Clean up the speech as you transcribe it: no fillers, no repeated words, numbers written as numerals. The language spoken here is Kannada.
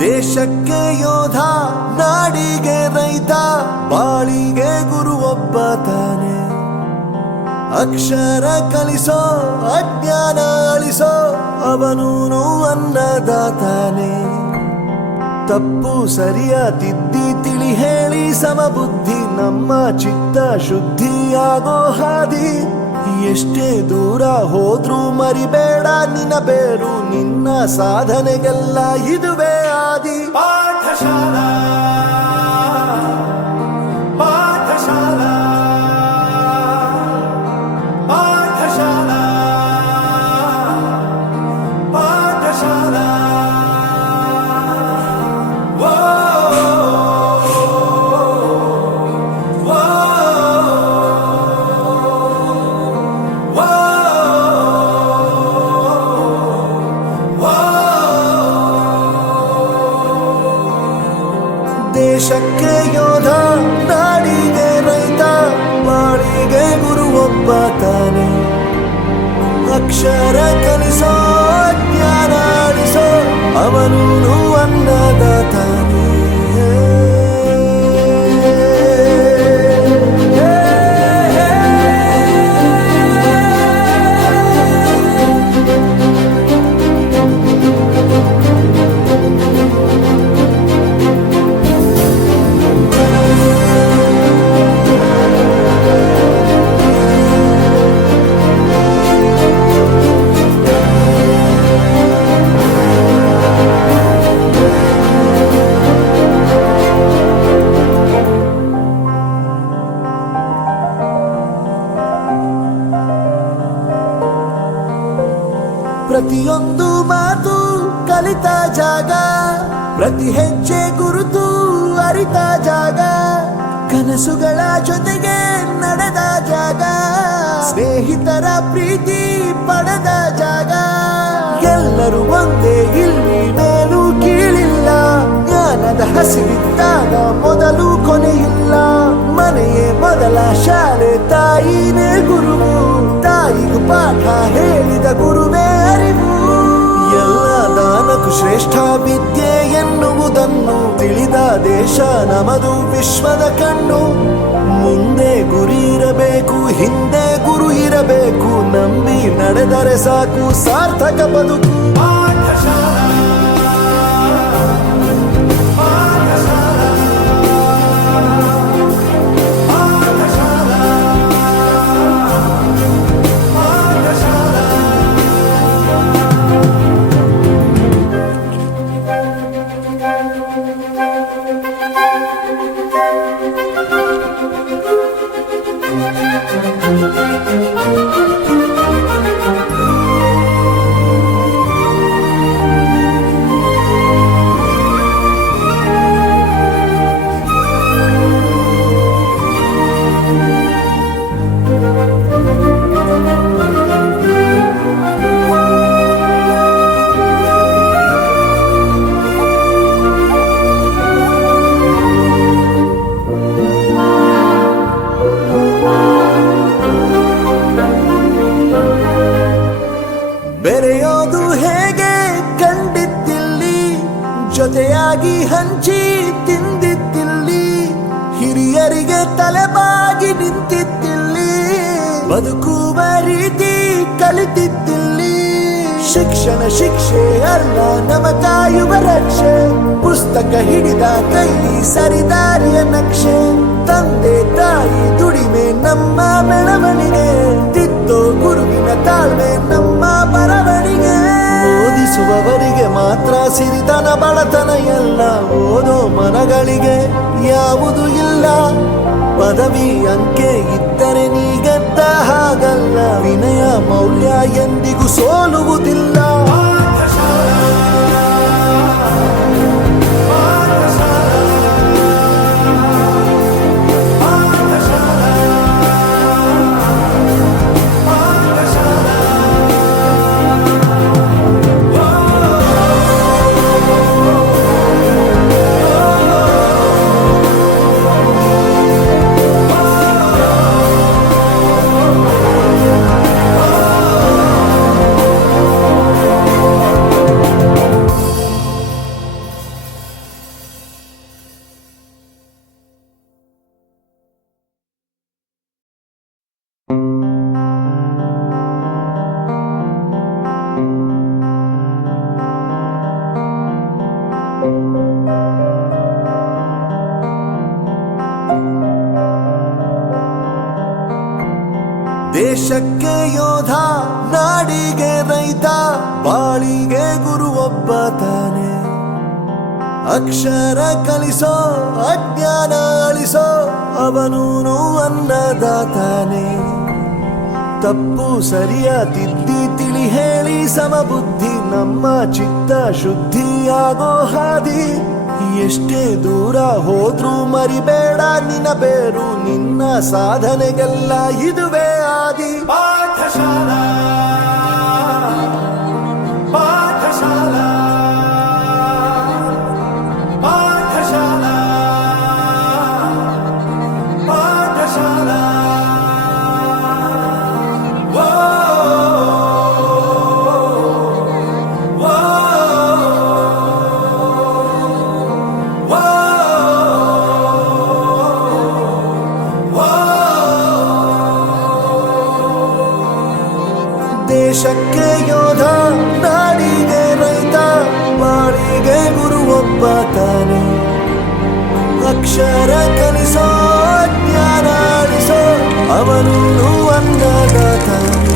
ದೇಶಕ್ಕೆ ಯೋಧ, ನಾಡಿಗೆ ರೈತ, ಬಾಳಿಗೆ ಗುರು ಒಬ್ಬ ತಾನೆ. ಅಕ್ಷರ ಕಲಿಸೋ, ಅಜ್ಞಾನ ಅಳಿಸೋ, ಅವನೂನು ಅನ್ನದಾತಾನೆ. ತಪ್ಪು ಸರಿಯ ತಿದ್ದಿ ತಿಳಿ ಹೇಳಿ ಸಮಬುದ್ಧಿ, ನಮ್ಮ ಚಿತ್ತ ಶುದ್ಧಿಯಾಗೋ ಹಾದಿ. ಎಷ್ಟೇ ದೂರ ಹೋದ್ರೂ ಮರಿಬೇಡ ನಿನ್ನ ಬೇರು, ನಿನ್ನ ಸಾಧನೆಗೆಲ್ಲ ಇದುವೇ ಆದಿ. ಪಾಠಶಾಲಾ ಪಾಠಶಾಲಾ ಪಾಠಶಾಲಾ ಪಾಠಶಾಲಾ. ದೇಶಕ್ಕೆ ಯೋಧ, ನಾಡಿಗೆ ರೈತ, ಬಾಳಿಗೆ ಗುರು ಒಬ್ಬ ತಾನೆ. ಅಕ್ಷರ ಕಲಿಸೋ, ಜ್ಞಾನ ಅಳಿಸೋ, ಅವನೂನು ಅನ್ನದಾತಾನೆ. ಪ್ರತಿಯೊಂದು ಮಾತು ಕಲಿತ ಜಾಗ, ಪ್ರತಿ ಹೆಜ್ಜೆ ಗುರುತು ಅರಿತ ಜಾಗ, ಕನಸುಗಳ ಜೊತೆಗೆ ನಡೆದ ಜಾಗ, ಸ್ನೇಹಿತರ ಪ್ರೀತಿ ಪಡೆದ ಜಾಗ. ಎಲ್ಲರೂ ಒಂದೇ, ಇಲ್ಲಿ ಮೇಲೂ ಕೀಳಿಲ್ಲ, ಜ್ಞಾನದ ಹಸಿವಿದ್ದಾಗ ಮೊದಲು ಕೊನೆಯಿಲ್ಲ. ಮನೆಯೇ ಮೊದಲ ಶಾಲೆ, ತಾಯಿನೇ ಗುರುವು, ತಾಯಿಗೂ ಪಾಠ ಹೇಳಿದ ಗುರುವೇ ಅರಿವು. ಎಲ್ಲ ದಾನಕ್ಕೂ ಶ್ರೇಷ್ಠ ವಿದ್ಯೆ ಎನ್ನುವುದನ್ನು ತಿಳಿದ ದೇಶ ನಮದು, ವಿಶ್ವದ ಕಣ್ಣು. ಮುಂದೆ ಗುರಿ ಇರಬೇಕು, ಹಿಂದೆ ಗುರು ಇರಬೇಕು, ನಂಬಿ ನಡೆದರೆ ಸಾಕು ಸಾರ್ಥಕ ಬದುಕು. ಬೆರೆಯೋದು ಹೇಗೆ ಕಂಡಿದ್ದಿಲ್ಲಿ, ಜೊತೆಯಾಗಿ ಹಂಚಿ ತಿಂದಿದ್ದಿಲ್ಲಿ, ಹಿರಿಯರಿಗೆ ತಲೆಬಾಗಿ ನಿಂತಿದ್ದಿಲ್ಲಿ, ಬದುಕುವ ರೀತಿ ಕಲಿತಿದ್ದಿಲ್ಲಿ. ಶಿಕ್ಷಣ ಶಿಕ್ಷೆ ಅಲ್ಲ, ನಮ ಕಾಯುವ ರಕ್ಷೆ, ಪುಸ್ತಕ ಹಿಡಿದ ಕೈ ಸರಿದಾರಿಯ ನಕ್ಷೆ. ತಂದೆ ತಾಯಿ ದುಡಿಮೆ ನಮ್ಮ ಬೆಳವಣಿಗೆ, ತಿದ್ದೋ ಗುರುವಿನ ತಾಳ್ಮೆ ನಮ್ಮ ಬರವಣಿಗೆ. ಓದಿಸುವವರಿಗೆ ಮಾತ್ರ ಸಿರಿತನ ಬಡತನ ಎಲ್ಲ, ಓದೋ ಮನಗಳಿಗೆ ಯಾವುದು ಇಲ್ಲ. ಪದವಿ ಅಂಕೆ ಇದ್ದರೆ ನೀ ಗೆದ್ದ ಹಾಗಲ್ಲ, ವಿನಯ ಮೌಲ್ಯ ಎಂದಿಗೂ ಸೋಲುವುದಿಲ್ಲ. ದೇಶಕ್ಕೆ ಯೋಧ, ನಾಡಿಗೆ ರೈತ, ಬಾಳಿಗೆ ಗುರು ಒಬ್ಬ ತಾನೆ. ಅಕ್ಷರ ಕಲಿಸೋ, ಅಜ್ಞಾನ ಅಳಿಸೋ, ಅವನೂನು ಅನ್ನದಾತಾನೆ. ತಪ್ಪು ಸರಿಯ ತಿದ್ದಿ ತಿಳಿ ಹೇಳಿ ಸಮಬುದ್ಧಿ, ನಮ್ಮ ಚಿತ್ತ ಶುದ್ಧಿಯಾಗೋ ಹಾದಿ. ಎಷ್ಟೇ ದೂರ ಹೋದ್ರೂ ಮರಿಬೇಡ ನಿನ್ನ ಬೇರು, ನಿನ್ನ ಸಾಧನೆಗೆಲ್ಲ ಇದುವೇ ಆದಿ. ಪಾಠಶಾಲಾ ಪಾಠಶಾಲಾ ಪಾಠಶಾಲಾ ಪಾಠಶಾಲಾ. ದೇಶಕ್ಕೆ ಯೋಧ, ನಾಡಿಗೆ ರೈತ, ಬಾಳಿಗೆ ಗುರು ಒಬ್ಬ ತಾನೆ. ಅಕ್ಷರ ಕಲಿಸೋ, ಜ್ಞಾನ ಅಳಿಸೋ, ಅವನು ಅನ್ನದಾತಾನೆ.